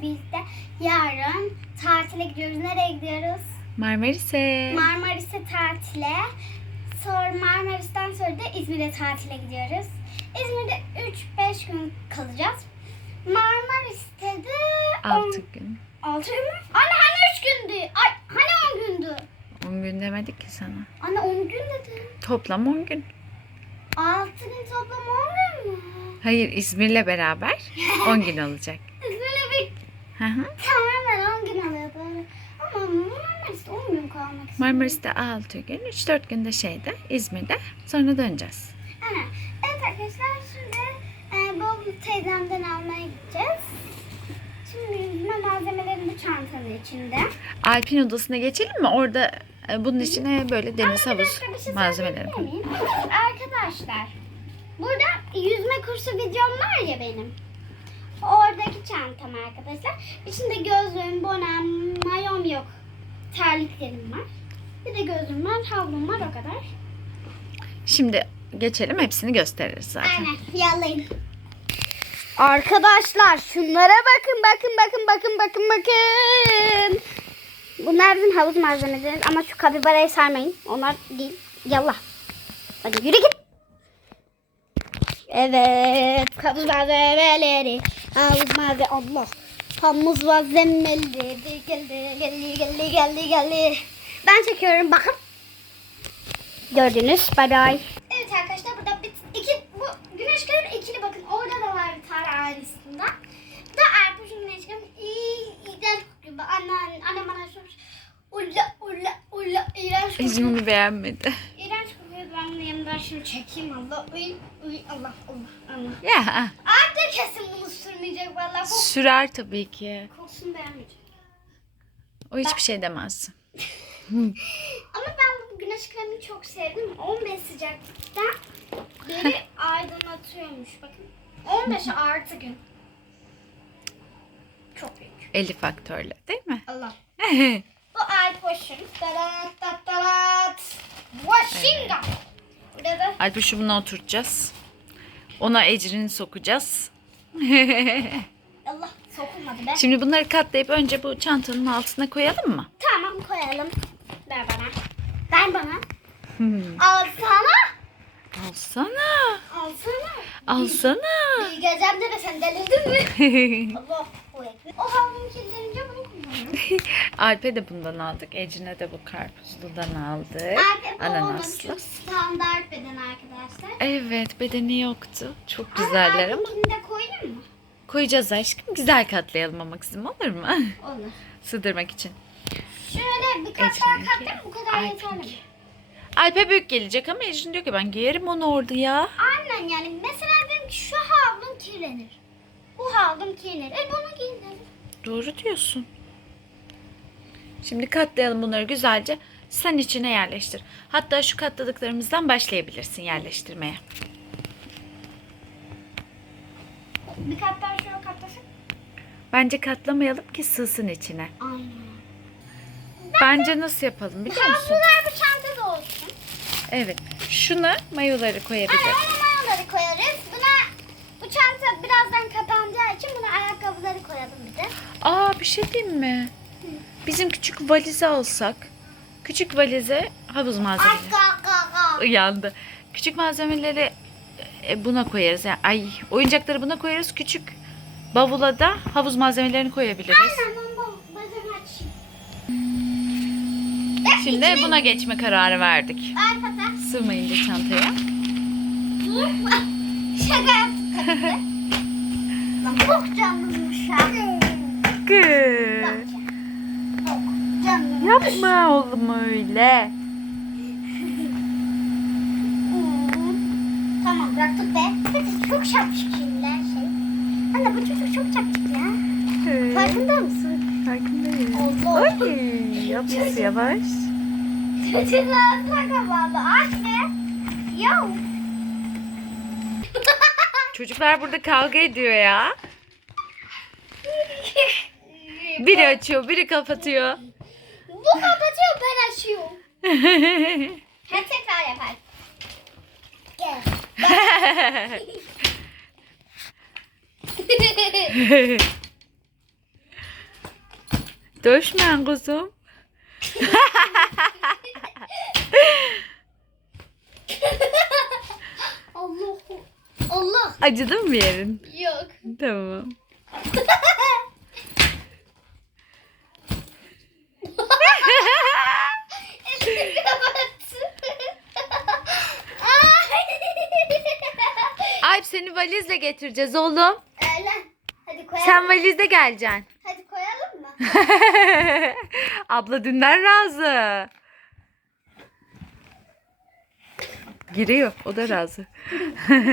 arkadaşlarla birlikte yarın tatile gidiyoruz. Nereye gidiyoruz? Marmaris'e. Marmaris'e tatile. Sonra Marmaris'ten sonra da İzmir'e tatile gidiyoruz. İzmir'de 3-5 gün kalacağız. Marmaris'te de 6 gün. 6 gün mü? Anne hani 3 gündü? Ay hani 10 gündü? 10 gün demedik ki sana. Anne 10 gün dedim. Toplam 10 gün. 6 gün toplam 10 gün mü? Hayır İzmir'le beraber 10 gün olacak. Hı hı. Tamam ben 10 gün alıyordum. Ama Marmaris'te 10 gün kalmak istiyorum. Marmaris'te 6 gün, 3-4 günde şeyde, İzmir'de. Sonra döneceğiz. Aynen. Evet arkadaşlar şimdi e, Bolu teyzemden almaya gideceğiz. Şimdi yüzme malzemelerim bu çantanın içinde. Alpin odasına geçelim mi? Orada e, bunun içine böyle deniz Ama bir havuz dakika, bir şey malzemeleri söyleyebilir miyim? Arkadaşlar burada yüzme kursu videom var ya benim. Oradaki çantam arkadaşlar. İçinde gözlüğüm, bonem, mayom yok. Terliklerim var. Bir de gözlüğüm var, havlum var o kadar. Şimdi geçelim hepsini gösteririz zaten. Aynen yalayın. Arkadaşlar şunlara bakın bakın bakın bakın bakın bakın. Bunlar bizim havuz malzemeleri ama şu kapibarayı sarmayın. Onlar değil. Yallah. Hadi yürü git. Evet. Havuz malzemeleri. Havuz. Allah. Havuz malzemeleri. Geldi geldi geldi geldi geldi. Ben çekiyorum bakın. Gördünüz. Bay bay. Evet arkadaşlar burada bir, iki, bu güneş kremi ikili bakın. Orada da var bir tane aynısında. Bu da Erpuş'un güneş kremi. İyi, iğrenç kokuyor. Anne, anne, anne bana sormuş. Ulla ulla ulla iğrenç kokuyor. Ecim'i beğenmedi. İğrenç kokuyor. Ben bunu yanımdan şimdi çekeyim Allah. Uy, uy, Allah Allah Allah. Ya Artık kesin bunu sürmeyecek vallahi. Kok, sürer tabii ki. kokusunu beğenmeyecek. O hiçbir şey demez. Ama ben bu güneş kremini çok sevdim. 15 sıcaklıkta biri aydınlatıyormuş. Bakın 15 artı gün. Çok büyük. 50 faktörle değil mi? Allah. Bu iPotion. Tarat tat tarat. Washington. Burada da Alp'i şu buna oturtacağız. Ona Ecrin'i sokacağız. Allah sokulmadı be. Şimdi bunları katlayıp önce bu çantanın altına koyalım mı? Tamam koyalım. Ver bana. Ver bana. Sana. Alsana. Al sana. Alsana. İyi gecemde de sen delirdin mi? Allah ekmek. O havlumu kirlenince bunu. Alp'e de bundan aldık. Ecrin'e de bu karpuzludan aldık. Olmadı Ananaslı. standart beden arkadaşlar. Evet bedeni yoktu. Çok güzeller ama. Artıkini de mı? Koyacağız aşkım. Güzel katlayalım ama kızım olur mu? Olur. Sığdırmak için. Şöyle bir kat daha katlayayım bu kadar yeterli. Alp'e büyük gelecek ama Ecrin diyor ki ben giyerim onu orada ya. Aynen yani mesela benim ki şu havlum kirlenir. Bu havlum kirlenir. E bunu giyin. Doğru diyorsun. Şimdi katlayalım bunları güzelce. Sen içine yerleştir. Hatta şu katladıklarımızdan başlayabilirsin yerleştirmeye. Bir kat daha şöyle katlasın. Bence katlamayalım ki sığsın içine. Aynen. Bence nasıl yapalım biliyor musun? Havlular bu çantada olsun. Evet. Şuna mayoları koyabiliriz. ona mayoları koyarız. Buna bu çanta birazdan kapanacağı için buna ayakkabıları koyalım bir de. Aa bir şey diyeyim mi? Bizim küçük valize alsak. Küçük valize havuz malzemeleri. Akka. Uyandı. Küçük malzemeleri e, buna koyarız. Yani, ay oyuncakları buna koyarız. Küçük bavula da havuz malzemelerini koyabiliriz. Ben açayım. Şimdi buna geçme kararı verdik. Arkada. Sığmayınca çantaya. Şaka yaptık tabii ki. Lan çok canlıymış ya. Çok canlı. Yapma oğlum öyle. Hmm. Tamam bıraktık be. Kız çok şapşikiller şey. Anne bu çocuk çok çapçık ya. Farkında mısın? Farkındayım. Allah. Ay, yapması yavaş. Çocuğun ağzına kapandı. Anne. Yo. Çocuklar burada kavga ediyor ya. Biri açıyor, biri kapatıyor. Bu kapatıyor ben açıyorum. Hadi tekrar yapalım. Gel. Döşmen kuzum. Allah. Allah. Acıdı mı bir yerin? Yok. Tamam. Alp seni valizle getireceğiz oğlum. Koyalım. Sen valizde geleceksin. Hadi koyalım mı? Abla dünden razı. Giriyor. O da razı.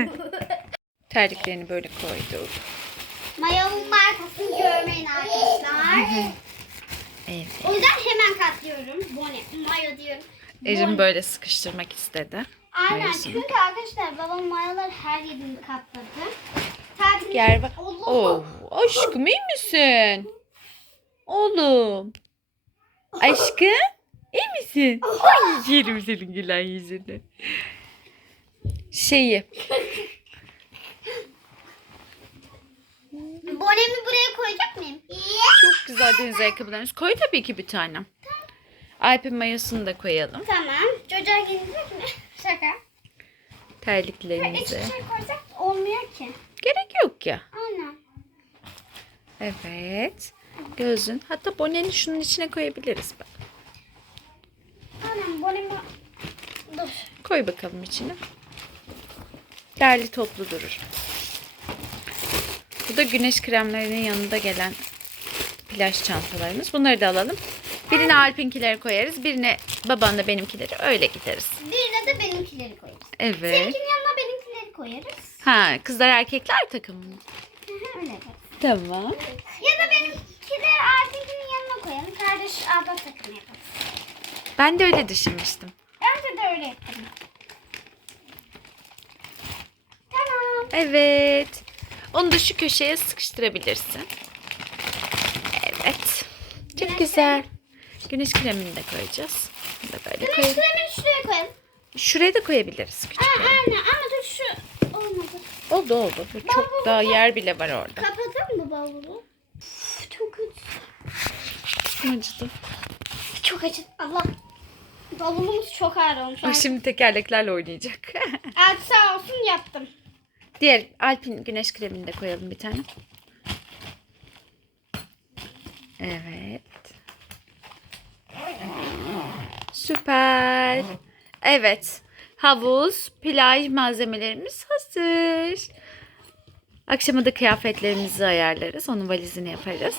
Terliklerini böyle koyduk. Mayonun markasını görmeyin arkadaşlar. Evet. O yüzden hemen katlıyorum. Bone, mayo diyorum. Ecim böyle sıkıştırmak istedi. Aynen mayosunu. çünkü arkadaşlar babam mayolar her yerini katladı. Gel bak. Oh, aşkım iyi misin? Oğlum. Aşkım iyi misin? Ay yerim senin gülen yüzünü. Şeyi. Bonemi buraya koyacak mıyım? Çok güzel deniz ayakkabılarınız. Koy tabii ki bir tane. Alp'in mayosunu da koyalım. Tamam. Çocuğa gelecek mi? Şaka. İç Terliklerimizi. şey koyacak olmuyor ki. Gerek yok ya. Aynen. Evet. Gözün. Hatta boneni şunun içine koyabiliriz bak. Aynen bonemi... Dur. Koy bakalım içine. Derli toplu durur. Bu da güneş kremlerinin yanında gelen plaj çantalarımız. Bunları da alalım. Birine Alp'inkileri koyarız. Birine babanla benimkileri öyle gideriz. Birine de benimkileri koyarız. Evet. Koyarız. Ha kızlar erkekler takımı mı? Öyle yaparız. Tamam. Ya da benimkileri Artin'in yanına koyalım. Kardeş abla takımı yaparız. Ben de öyle düşünmüştüm. Bence de öyle yapalım. Tamam. Evet. Onu da şu köşeye sıkıştırabilirsin. Evet. Çok Güneş güzel. Güneş kremini de koyacağız. Bunu da böyle Güneş koyalım. kremini şuraya koyalım. Şuraya da koyabiliriz Aa, küçük. yere. aynen ama dur şu. Oldu oldu. Bu Çok daha yer bile var orada. Kapatalım mı bavulu? Üf, Çok kötü. Acıdı. Çok acı. Allah. Bavulumuz çok ağır olmuş. O şimdi tekerleklerle oynayacak. Hadi sağ olsun yaptım. Diğer Alpin güneş kremini de koyalım bir tane. Evet. Süper. Evet. Havuz, plaj malzemelerimiz hazır. Akşama da kıyafetlerimizi ayarlarız. Onun valizini yaparız.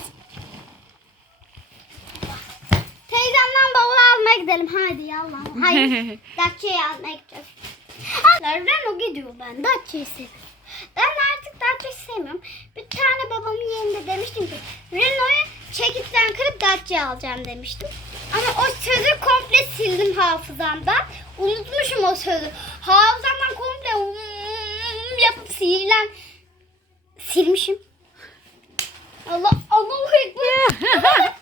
Teyzemden bavul almaya gidelim. Hadi yallah. Hayır. Datça'yı almaya. Arkadaşlar Renault gidiyor ben. Datça'yı seviyorum. Ben artık Datça'yı sevmiyorum. Bir tane babamın yerinde demiştim ki Renault'u çekitten kırıp Datça'yı alacağım demiştim. Ama o sözü komple sildim hafızamdan. Unutmuşum o sözü. Hafızamdan komple hmm yapıp sihirlen silmişim. Allah Allahu Ekber.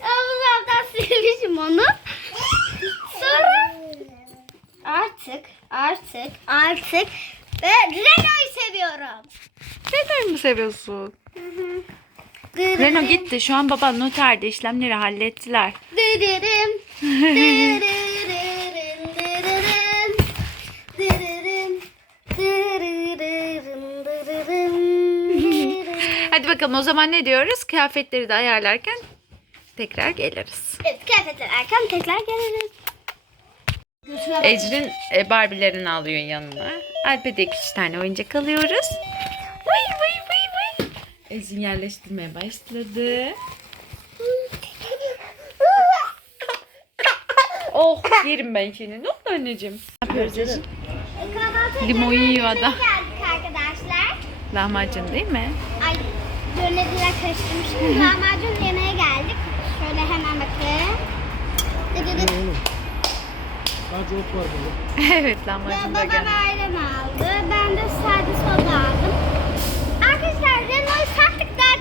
Hafızamdan silmişim onu. Sonra artık artık artık ve Renault'u seviyorum. Renault mu seviyorsun? Dırırım, Renault gitti. Şu an baban noterde işlemleri hallettiler. Dırırım. Dırırım, dırırım. Dırırım, dırırım, dırırım. Hadi bakalım o zaman ne diyoruz? Kıyafetleri de ayarlarken tekrar geliriz. Evet kıyafetler erken tekrar geliriz. Ecrin e, Barbie'lerini alıyor yanına. Alp'e de iki tane oyuncak alıyoruz. Vay vay Ecrin yerleştirmeye başladı. Oh yerim ben seni. Ne oldu anneciğim? Ne yapıyoruz? Kahvaltı Limon yiyor adam. geldik arkadaşlar. Lahmacun değil mi? Ay dönediler karıştırmışım. Lahmacun yemeğe geldik. Şöyle hemen bakın. Dıdıdıt. Sadece ot var burada. evet lahmacun da baba geldi. bayram aldı. Ben de sade soda aldım.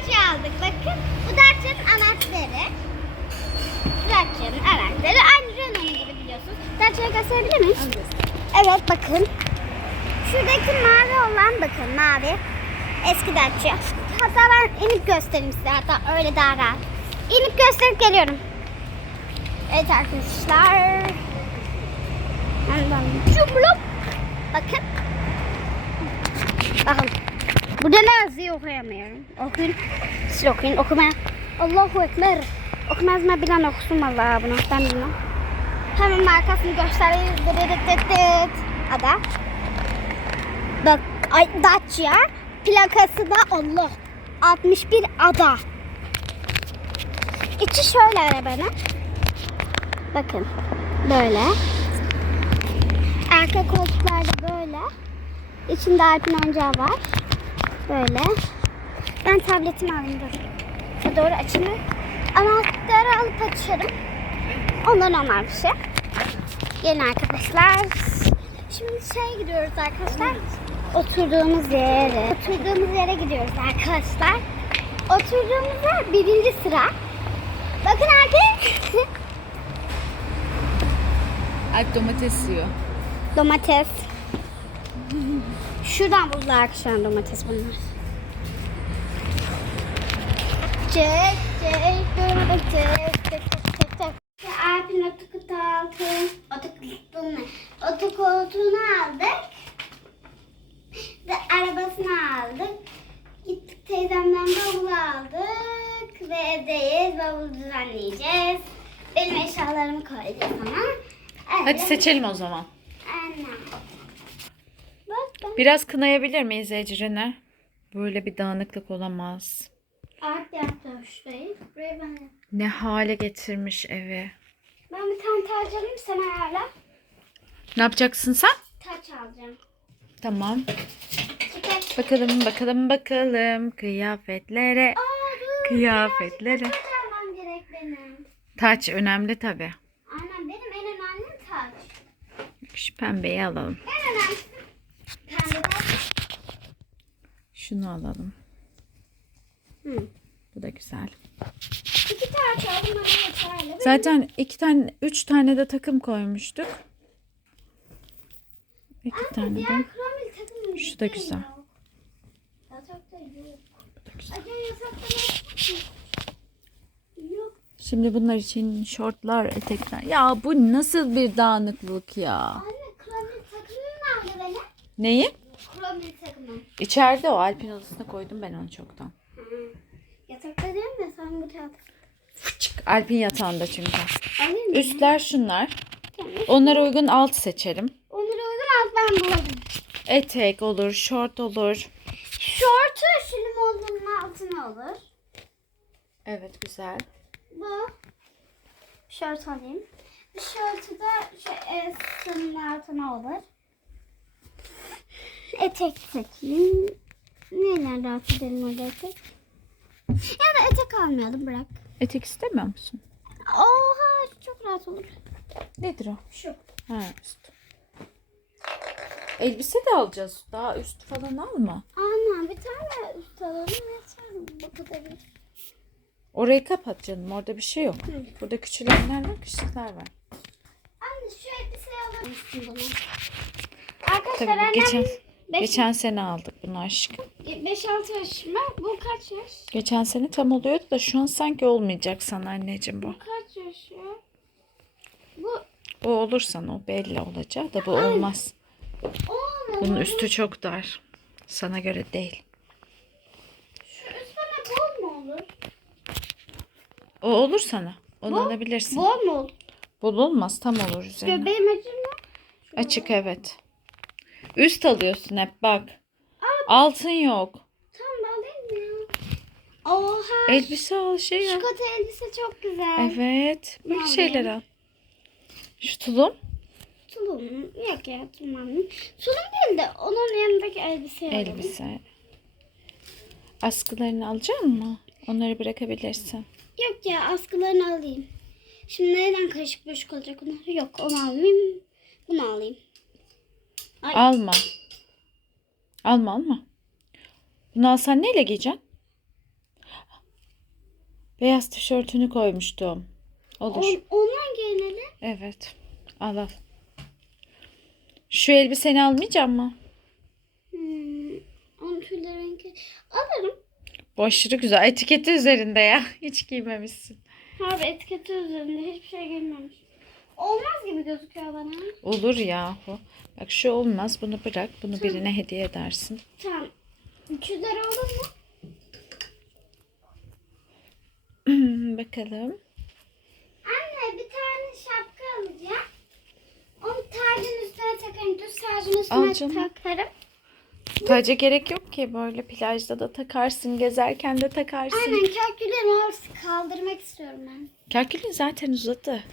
Dacia aldık. Bakın bu Dacia'nın anahtarı. Dacia'nın anahtarı. Aynı Renault'un gibi biliyorsunuz. Dacia'yı gösterebilir miyim? Evet bakın. Şuradaki mavi olan bakın mavi. Eski Dacia. Hatta ben inip göstereyim size. Hatta öyle daha rahat. İnip gösterip geliyorum. Evet arkadaşlar. Bakın. Bakın. Burada ne yazıyor okuyamıyorum. Okuyun. Siz okuyun. Okumaya. Allahu Ekber. Okumaz mı bilen okusun vallahi bunu. Ben bilmem. Hemen markasını göstereyim. Ada. Bak, ay, Dacia. Plakası da Allah. 61 ada. İçi şöyle arabanın. Bakın. Böyle. Arka koltuklar da böyle. İçinde Alp'in oyuncağı var. Böyle. Ben tabletimi alayım dur. Şöyle doğru açayım. Anahtarı alıp açarım. Ondan normal bir şey. Gelin arkadaşlar. Şimdi şeye gidiyoruz arkadaşlar. Oturduğumuz yere. Oturduğumuz yere gidiyoruz arkadaşlar. Oturduğumuz yer birinci sıra. Bakın arkadaşlar. Alp domates yiyor. domates. Şuradan buldular arkadaşlar domates bunlar. Çek çek domates. Çek çek çek çek. Alp'in otu kutu altı. Otu kutuğunu. Otu koltuğunu aldık. Ve arabasını aldık. Gittik teyzemden bavul aldık. Ve evdeyiz. Bavulu düzenleyeceğiz. Benim eşyalarımı koyacağız. Hadi Öyle. seçelim o zaman. Anne. Biraz kınayabilir miyiz Ecrin'i? Böyle bir dağınıklık olamaz. art yaptım şurayı. Buraya ben yaptım. Ne hale getirmiş evi. Ben bir tane taç alayım sen ayarla. Ne yapacaksın sen? Taç alacağım. Tamam. Çiçek. Bakalım bakalım bakalım kıyafetlere. Aa dur. Kıyafetlere. Taç almam gerek benim. Taç önemli tabi. Aynen benim en önemli taç. Şu pembeyi alalım. En önemlisi pembe taç. Şunu alalım. Hı. Bu da güzel. İki taç aldım yeterli. Zaten iki tane, üç tane de takım koymuştuk. İki Anne tane de. Şu da güzel. yok. Yatakta yok. Bu da güzel. Acaba yatakta yok. Yok. Şimdi bunlar için şortlar, etekler. Ya bu nasıl bir dağınıklık ya? Anne kromil takımı nerede benim? Neyi? Kromil takımı. İçeride o Alpin odasına koydum ben onu çoktan. Hı. Yatakta değil mi? Sen bu yatak. Fıçık. Alpin yatağında çünkü. Mi? Üstler şunlar. Onlara uygun alt seçelim. Onları uygun alt ben buladım. Etek olur, şort olur. Şortu şunun olduğunun altına olur. Evet güzel. Bu. Şort alayım. Şortu da şu e, şunun altına olur. Etek seçeyim. Neyle rahat edelim orada etek? Ya da etek almayalım bırak. Etek istemiyor musun? Oha çok rahat olur. Nedir o? Şu. Ha üst. Elbise de alacağız. Daha üst falan alma. Ana bir tane üst alalım yeter bu kadar. Orayı kapat canım. Orada bir şey yok. Burada küçülenler var, küçükler var. Anne şu elbiseyi bana? Arkadaşlar Tabii annem geçen 5 geçen sene aldık bunu aşkım. 5-6 yaşında. Bu kaç yaş? Geçen sene tam oluyordu da şu an sanki olmayacak sana anneciğim bu. Kaç yaş ya? Bu Bu olursan o belli olacak da bu olmaz. olmadı. Bunun üstü çok dar. Sana göre değil. Şu üstüne bol mu olur? O olur sana. Onu Bu? alabilirsin. Bol mu olur? Bol olmaz tam olur üzerine. Göbeğim acır mı? Açık evet. Üst alıyorsun hep bak. Altın yok. Tamam alayım mı ya? Oha. Elbise al şey Şu al. kot elbise çok güzel. Evet. Böyle şeyler al. Şu tulum. Tulum. Yok ya tulum. Tulum değil de onun yanındaki elbise alalım. Elbise. Askılarını alacak mı? Onları bırakabilirsin. Yok ya askılarını alayım. Şimdi neden karışık bulaşık olacak onlar? Yok onu almayayım. Bunu alayım. Ay. Alma. Alma alma. Bunu alsan neyle giyeceksin? Beyaz tişörtünü koymuştum. Olur. On, ondan giyinelim. Evet. Al al. Şu elbiseni almayacak mı? Hmm, onun tüyleri rengi. Alırım. Bu aşırı güzel. Etiketi üzerinde ya. Hiç giymemişsin. Harbi etiketi üzerinde hiçbir şey gelmemiş. Olmaz gibi gözüküyor bana. Olur yahu. Bak şu olmaz. Bunu bırak. Bunu birine hediye edersin. Tamam. 300 lira olur mu? Bakalım. Anne bir tane şapka alacağım. Onu tacın üstüne takarım. Düz tacın üstüne Al canım. takarım. Taca gerek yok ki. Böyle plajda da takarsın. Gezerken de takarsın. Aynen kalküllerini orası kaldırmak istiyorum ben. Kalkülün zaten uzadı.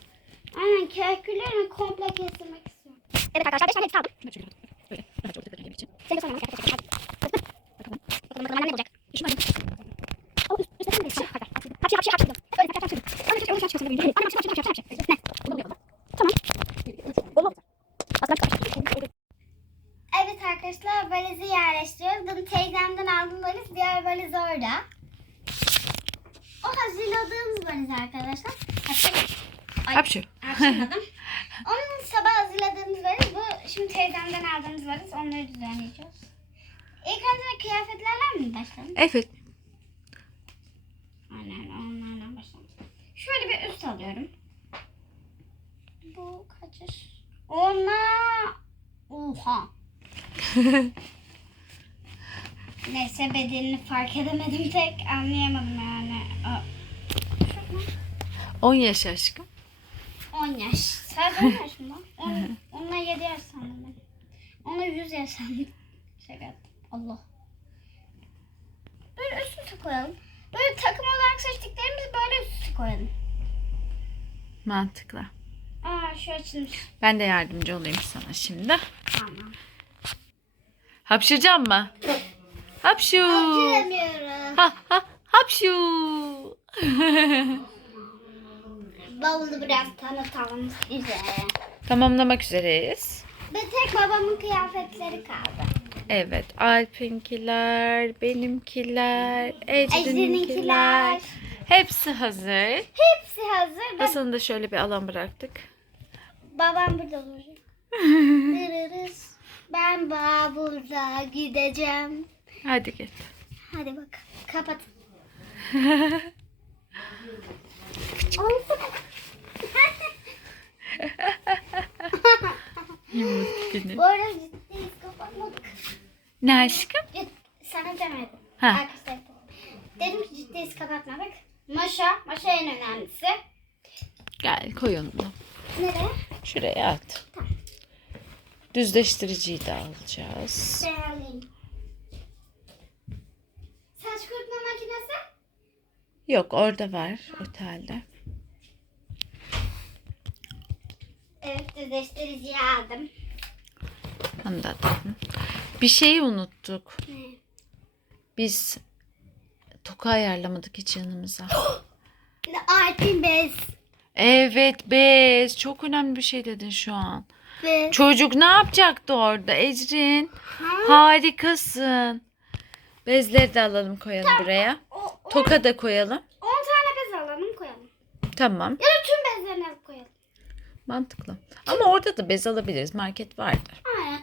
Aynen kalküllerini komple kestirmek istiyorum. Evet arkadaşlar 5 tane hepsi aldım. Böyle. Rahatça ortada durabilmek için. Seni sormayalım arkadaşlar. Hadi. Bakalım. Bakalım bakalım ne olacak. Şunu alayım. Ama üst- üstte sen de şey. Hapşi hapşi hapşi. Böyle hapşi hapşi. Öyle hapşi öyle hapşi. Anne hapşi hapşi hapşi hapşi. Ne? Bunu yapalım? Tamam. Olmaz. Aslında Evet arkadaşlar valizi yerleştiriyoruz. Bunu teyzemden aldım valiz. Diğer valiz orada. O hazırladığımız valiz arkadaşlar. Hatta Ay, Hapşu. Açmadım. Onun sabah hazırladığımız valiz bu. Şimdi teyzemden aldığımız valiz. Onları düzenleyeceğiz. İlk önce kıyafetlerle mi başlayalım? Evet. Aynen onlardan başlayalım. Şöyle bir üst alıyorum. Bu kaçış? Ona... Oha. Neyse bedenini fark edemedim pek anlayamadım yani. Mu? 10 yaş aşkım. 10 yaş. Sadece 10 yaş mı? lan? On- Onunla 7 yaş sandım ben. Onunla 100 yaş sandım. Şaka. Allah. Böyle üst üste koyalım. Böyle takım olarak seçtiklerimizi böyle üst üste koyalım. Mantıklı. Aa şu açılmış. Ben de yardımcı olayım sana şimdi. Tamam. Hapşıracağım mı? Hapşu. Hatırlamıyorum. Ha ha hapşu. Bavulu biraz tanıtalım size. Tamamlamak üzereyiz. Bir tek babamın kıyafetleri kaldı. Evet. Alpinkiler, benimkiler, Ecrin'inkiler. Hepsi hazır. Hepsi hazır. Hasan'ı da şöyle bir alan bıraktık. Babam burada olacak. Dırırız. Ben bavula gideceğim. Hadi git. Hadi bak. Kapat. Bu arada ciddiyiz kapatmadık. Ne aşkım? Sana demedim. Ha. Arkadaşlar dedim ki ciddiyiz kapatmadık. Maşa. Maşa en önemlisi. Gel koy onu da. Nereye? Şuraya at. Düzleştiriciyi de alacağız. Ben alayım. Saç kurutma makinesi. Yok orada var otelde. Evet düzleştiriciyi aldım. Atalım. Bir şeyi unuttuk. Biz toka ayarlamadık hiç yanımıza. Artin bez. Evet bez. Çok önemli bir şey dedin şu an. Bez. Çocuk ne yapacaktı orada Ecrin? Harikasın. Bezleri de alalım koyalım buraya. O, Toka da koyalım. 10 tane bez alalım koyalım. Tamam. Ya da tüm bezlerini alıp koyalım. Mantıklı. Ama orada da bez alabiliriz. Market vardır. Aynen